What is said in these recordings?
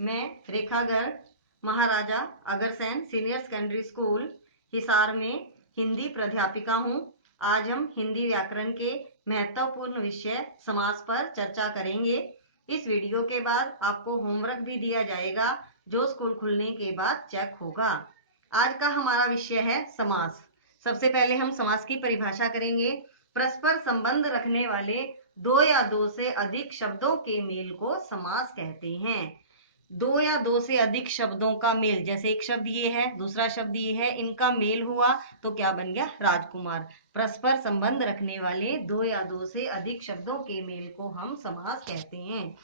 मैं Rekha Garg, Maharaja Agrasen senior secondary school Hisar में हिंदी प्राध्यापिका हूँ। आज हम हिंदी व्याकरण के महत्वपूर्ण विषय समास पर चर्चा करेंगे। इस वीडियो के बाद आपको होमवर्क भी दिया जाएगा जो स्कूल खुलने के बाद चेक होगा। आज का हमारा विषय है समास। सबसे पहले हम समास की परिभाषा करेंगे। परस्पर संबंध रखने वाले दो या दो से अधिक शब्दों के मेल को समास कहते हैं। दो या दो से अधिक शब्दों का मेल, जैसे एक शब्द ये है, दूसरा शब्द ये है, इनका मेल हुआ तो क्या बन गया? राजकुमार। परस्पर संबंध रखने वाले दो या दो से अधिक शब्दों के मेल को हम समास कहते हैं।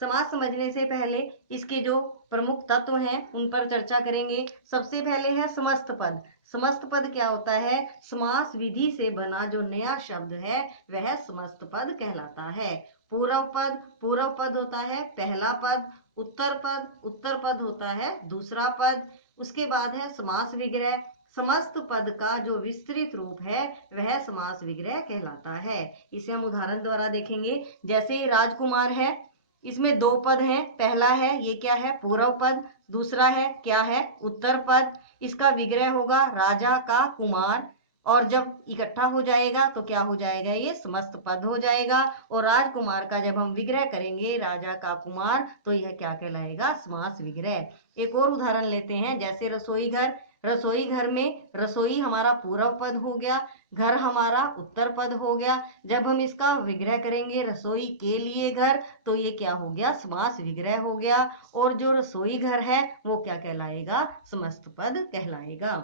समास समझने से पहले इसके जो प्रमुख तत्व हैं उन पर चर्चा करेंगे। सबसे पहले है समस्त पद। समस्त पद क्या होता है? समास विधि से बना जो नया शब्द है वह समस्त पद कहलाता है। पूर्व पद होता है पहला पद। उत्तर पद होता है दूसरा पद। उसके बाद है समास विग्रह। समस्त पद का जो विस्तृत रूप है वह समास विग्रह कहलाता है। इसे हम उदाहरण द्वारा देखेंगे। जैसे राजकुमार है, इसमें दो पद हैं। पहला है ये क्या है? पूर्व पद। दूसरा है क्या है? उत्तर पद। इसका विग्रह होगा राजा का कुमार, और जब इकट्ठा हो जाएगा तो क्या हो जाएगा? ये समस्त पद हो जाएगा। और राजकुमार का जब हम विग्रह करेंगे राजा का कुमार तो यह क्या कहलाएगा? समास विग्रह। एक और उदाहरण लेते हैं। जैसे रसोई घर। रसोई घर में रसोई हमारा पूर्व पद हो गया, घर हमारा उत्तर पद हो गया। जब हम इसका विग्रह करेंगे रसोई के लिए घर तो ये क्या हो गया? समास विग्रह हो गया। और जो रसोई घर है वो क्या कहलाएगा? समस्त पद कहलाएगा।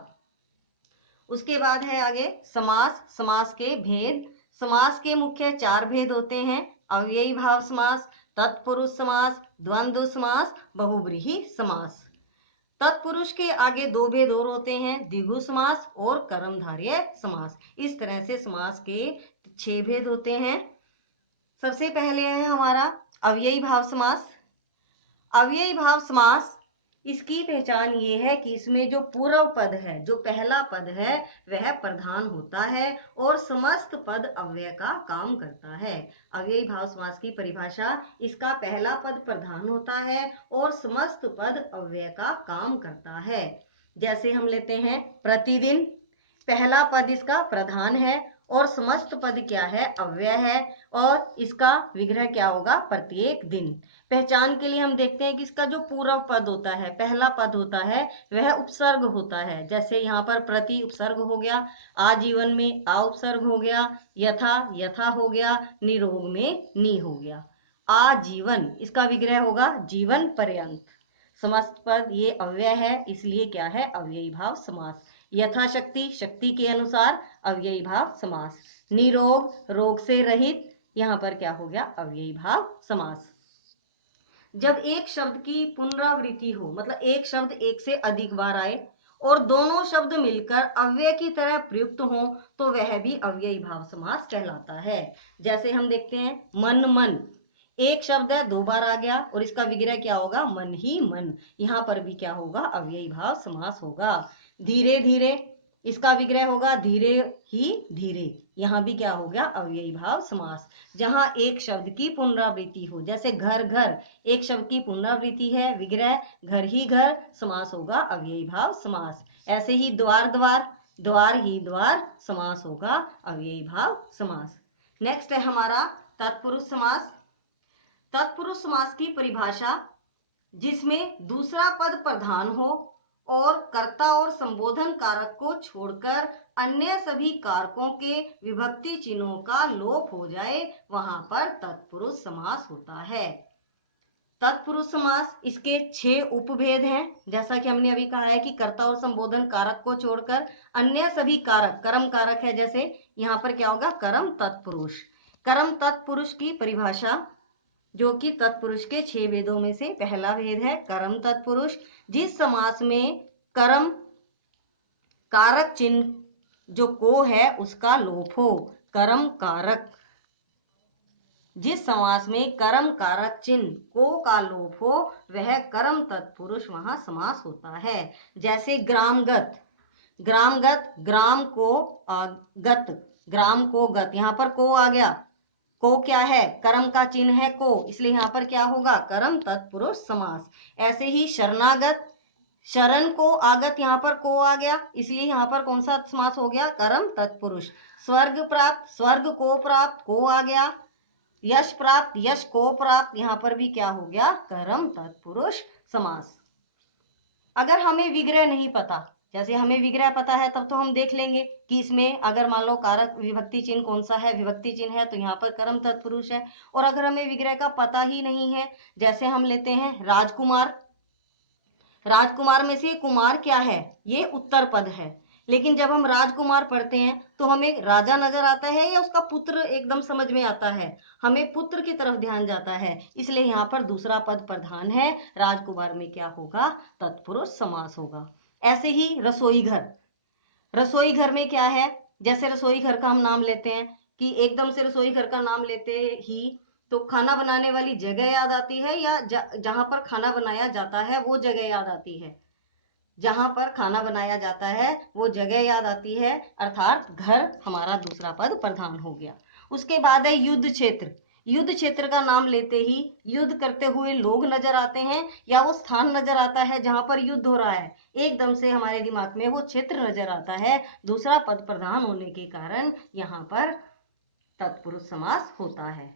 उसके बाद है आगे समास। समास के भेद। समास के मुख्य चार भेद होते हैं। अव्ययी भाव समास, तत्पुरुष समास, द्वंद्व समास, बहुव्रीहि समास। तत्पुरुष के आगे दो भेद और होते हैं, द्विगु समास और कर्मधारय समास। इस तरह से समास के 6 भेद होते हैं। सबसे पहले है हमारा अव्ययी भाव समास। अव्ययी भाव समास, इसकी पहचान ये है कि इसमें जो पूर्व पद है, जो पहला पद है वह प्रधान होता है और समस्त पद अव्यय का काम करता है। अव्ययी भाव समास की परिभाषा, इसका पहला पद प्रधान होता है और समस्त पद अव्यय का काम करता है। जैसे हम लेते हैं प्रतिदिन, पहला पद इसका प्रधान है और समस्त पद क्या है? अव्यय है। और इसका विग्रह क्या होगा? प्रत्येक दिन। पहचान के लिए हम देखते हैं कि इसका जो पूर्व पद होता है, पहला पद होता है, वह उपसर्ग होता है। जैसे यहाँ पर प्रति उपसर्ग हो गया, आजीवन में आ उपसर्ग हो गया, यथा हो गया, निरोग में नी हो गया। आजीवन, इसका विग्रह होगा जीवन पर्यंत। समस्त पद ये अव्यय है, इसलिए क्या है? अव्ययी भाव समास। यथाशक्ति, शक्ति के अनुसार, अव्ययी भाव समास। निरोग, रोग से रहित, यहाँ पर क्या हो गया? अव्ययी भाव समास। जब एक शब्द की पुनरावृत्ति हो, मतलब एक शब्द एक से अधिक बार आए और दोनों शब्द मिलकर अव्यय की तरह प्रयुक्त हो तो वह भी अव्ययी भाव समास कहलाता है। जैसे हम देखते हैं मन, एक शब्द है, दो बार आ गया और इसका विग्रह क्या होगा? मन ही मन। यहाँ पर भी क्या होगा? अव्ययी भाव समास होगा। धीरे धीरे, इसका विग्रह होगा धीरे ही धीरे। यहाँ भी क्या हो गया? अव्ययी भाव समास। जहां एक शब्द की पुनरावृत्ति हो, जैसे घर, एक शब्द की पुनरावृत्ति है, विग्रह घर ही घर, समास होगा अव्ययी भाव समास। ऐसे ही द्वार ही द्वार, समास होगा अव्ययी भाव समास। नेक्स्ट है हमारा तत्पुरुष समास। तत्पुरुष समास की परिभाषा, जिसमें दूसरा पद प्रधान हो और कर्ता और संबोधन कारक को छोड़कर अन्य सभी कारकों के विभक्ति चिन्हों का लोप हो जाए, वहां पर तत्पुरुष समास होता है। तत्पुरुष समास, इसके 6 उपभेद हैं। जैसा कि हमने अभी कहा है कि कर्ता और संबोधन कारक को छोड़कर अन्य सभी कारक, कर्म कारक है, जैसे यहाँ पर क्या होगा? कर्म तत्पुरुष। कर्म तत्पुरुष की परिभाषा, जो कि तत्पुरुष के 6 भेदों में से पहला भेद है कर्म तत्पुरुष। जिस समास में कर्म कारक चिन्ह जो को है उसका लोप हो, कर्म कारक। जिस समास में कर्म कारक चिन्ह को का लोप हो वह कर्म तत्पुरुष वहां समास होता है। जैसे ग्रामगत, ग्राम को गत, ग्राम को गत, यहाँ पर को आ गया, को क्या है, कर्म का चिन्ह है को, इसलिए यहाँ पर क्या होगा, कर्म तत्पुरुष समास। ऐसे ही शरणागत, शरण को आगत, यहाँ पर को आ गया, इसलिए यहाँ पर कौन सा समास हो गया, कर्म तत्पुरुष। स्वर्ग प्राप्त, स्वर्ग को प्राप्त, को आ गया। यश प्राप्त, यश को प्राप्त, यहाँ पर भी क्या हो गया, कर्म तत्पुरुष समास। अगर हमें विग्रह नहीं पता, जैसे हमें विग्रह पता है तब तो हम देख लेंगे कि इसमें अगर मान लो कारक विभक्ति चिन्ह कौन सा है, विभक्ति चिन्ह है, तो यहाँ पर कर्म तत्पुरुष है। और अगर हमें विग्रह का पता ही नहीं है, जैसे हम लेते हैं राजकुमार, राजकुमार में से कुमार क्या है, ये उत्तर पद है, लेकिन जब हम राजकुमार पढ़ते हैं तो हमें राजा नजर आता है या उसका पुत्र एकदम समझ में आता है, हमें पुत्र की तरफ ध्यान जाता है, इसलिए यहाँ पर दूसरा पद प्रधान है। राजकुमार में क्या होगा, तत्पुरुष समास होगा। ऐसे ही रसोई घर, रसोई घर में क्या है, जैसे रसोई घर का हम नाम लेते हैं कि एकदम से रसोई घर का नाम लेते ही तो खाना बनाने वाली जगह याद आती है या जहां पर खाना बनाया जाता है वो जगह याद आती है, जहां पर खाना बनाया जाता है वो जगह याद आती है, अर्थात घर हमारा दूसरा पद प्रधान हो गया। उसके बाद है युद्ध क्षेत्र, युद्ध क्षेत्र का नाम लेते ही युद्ध करते हुए लोग नजर आते हैं या वो स्थान नजर आता है जहां पर युद्ध हो रहा है, एकदम से हमारे दिमाग में वो क्षेत्र नजर आता है, दूसरा पद प्रधान होने के कारण यहाँ पर तत्पुरुष समास होता है।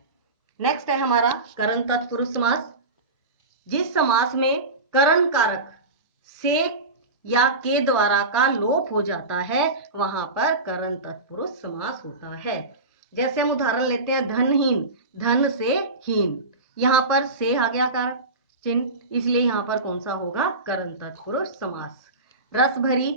नेक्स्ट है हमारा करण तत्पुरुष समास। जिस समास में करण कारक से या के द्वारा का लोप हो जाता है वहां पर करण तत्पुरुष समास होता है। जैसे हम उदाहरण लेते हैं धनहीन, धन से हीन, यहाँ पर से आ गया कारक चिन्ह, इसलिए यहाँ पर कौन सा होगा, करण तत्पुरुष समास। रस भरी,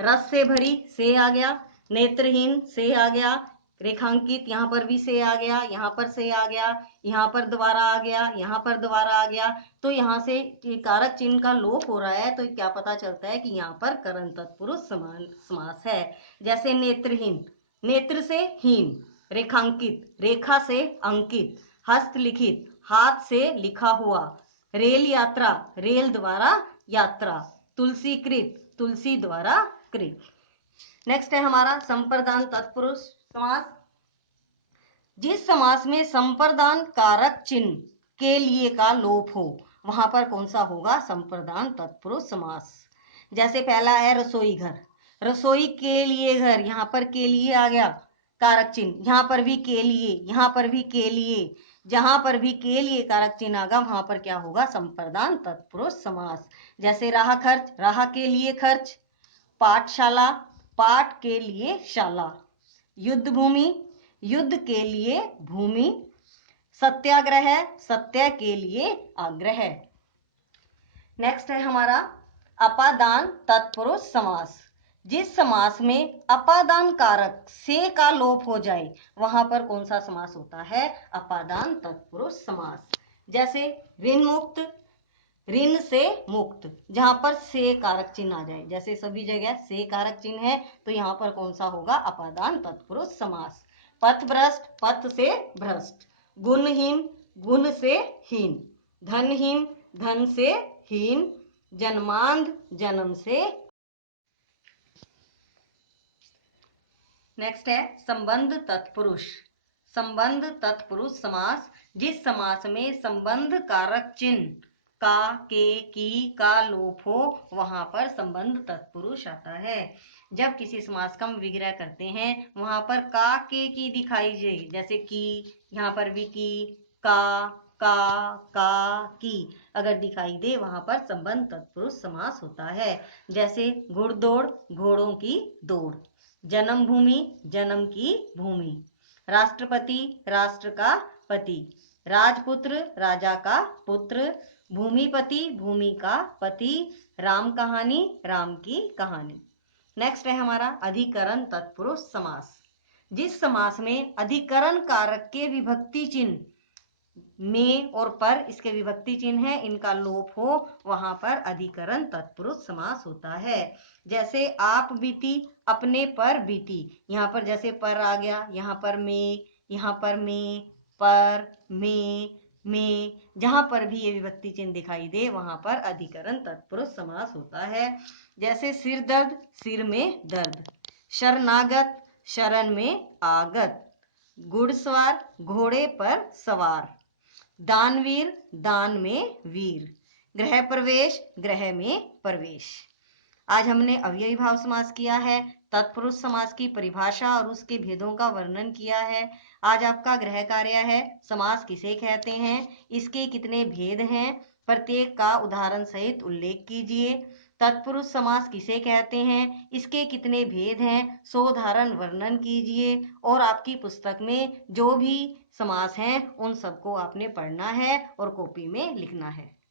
रस से भरी, से आ गया। नेत्रहीन, से आ गया। रेखांकित, यहाँ पर भी से आ गया, यहाँ पर से आ गया, यहाँ पर दोबारा आ गया, यहाँ पर दोबारा आ गया, तो यहाँ से कारक चिन्ह का लोप हो रहा है, तो क्या पता चलता है कि यहाँ पर करण तत्पुरुष समास है। जैसे नेत्रहीन, नेत्र से हीन। रेखांकित, रेखा से अंकित। हस्तलिखित, हाथ से लिखा हुआ। रेल यात्रा, रेल द्वारा यात्रा। तुलसीकृत, तुलसी द्वारा कृत। नेक्स्ट है हमारा संप्रदान तत्पुरुष समास। जिस समास में संप्रदान कारक चिन्ह के लिए का लोप हो वहां पर कौन सा होगा, संप्रदान तत्पुरुष समास। जैसे पहला है रसोई घर, रसोई के लिए घर, यहाँ पर के लिए आ गया कारक चिन्ह, यहाँ पर भी के लिए, यहाँ पर भी के लिए, जहां पर भी के लिए कारक चिन्ह आगा वहां पर क्या होगा, संप्रदान तत्पुरुष समास। जैसे राह खर्च, राह के लिए खर्च। पाठशाला, पाठ के लिए शाला। युद्ध भूमि, युद्ध के लिए भूमि। सत्याग्रह, सत्य के लिए आग्रह। नेक्स्ट है हमारा अपादान तत्पुरुष समास। जिस समास में अपादान कारक से का लोप हो जाए वहां पर कौन सा समास होता है, अपादान तत्पुरुष समास। जैसे ऋण मुक्त, ऋण से मुक्त, जहां पर से कारक चिन्ह आ जाए, जैसे सभी जगह से कारक चिन्ह है तो यहाँ पर कौन सा होगा, अपादान तत्पुरुष समास। पथ भ्रष्ट, पथ से भ्रष्ट। गुणहीन, गुण से हीन। धनहीन, धन से हीन। जन्मांध, जन्म से। नेक्स्ट है संबंध तत्पुरुष। संबंध तत्पुरुष समास। जिस समास में संबंध कारक चिन्ह का, के, की का लोप हो वहां पर संबंध तत्पुरुष आता है। जब किसी समास का हम विग्रह करते हैं वहां पर का, के, की दिखाई दे, जैसे की, यहाँ पर भी की, का, की अगर दिखाई दे वहां पर संबंध तत्पुरुष समास होता है। जैसे घुड़दौड़, घोड़ों की दौड़। जन्मभूमि, जन्म की भूमि। राष्ट्रपति, राष्ट्र का पति। राजपुत्र, राजा का पुत्र। भूमिपति, भूमि का पति। राम कहानी, राम की कहानी। नेक्स्ट है हमारा अधिकरण तत्पुरुष समास। जिस समास में अधिकरण कारक के विभक्ति चिन्ह में और पर, इसके विभक्ति चिन्ह है, इनका लोप हो वहां पर अधिकरण तत्पुरुष समास होता है। जैसे आप बीती, अपने पर बीती, यहाँ पर जैसे पर आ गया, यहाँ पर में, यहाँ पर में, पर, में, जहां पर भी ये विभक्ति चिन्ह दिखाई दे वहां पर अधिकरण तत्पुरुष समास होता है। जैसे सिर दर्द, सिर में दर्द। शरणागत, शरण में आगत। घुड़सवार घोड़े पर सवार, दानवीर दान में वीर, गृह प्रवेश गृह में प्रवेश। आज हमने अव्ययी भाव समास किया है, तत्पुरुष समास की परिभाषा और उसके भेदों का वर्णन किया है। आज आपका गृह कार्य है समास किसे कहते हैं, इसके कितने भेद हैं, प्रत्येक का उदाहरण सहित उल्लेख कीजिए। तत्पुरुष समास किसे कहते हैं, इसके कितने भेद हैं, सो उदाहरण वर्णन कीजिए। और आपकी पुस्तक में जो भी समास हैं उन सबको आपने पढ़ना है और कॉपी में लिखना है।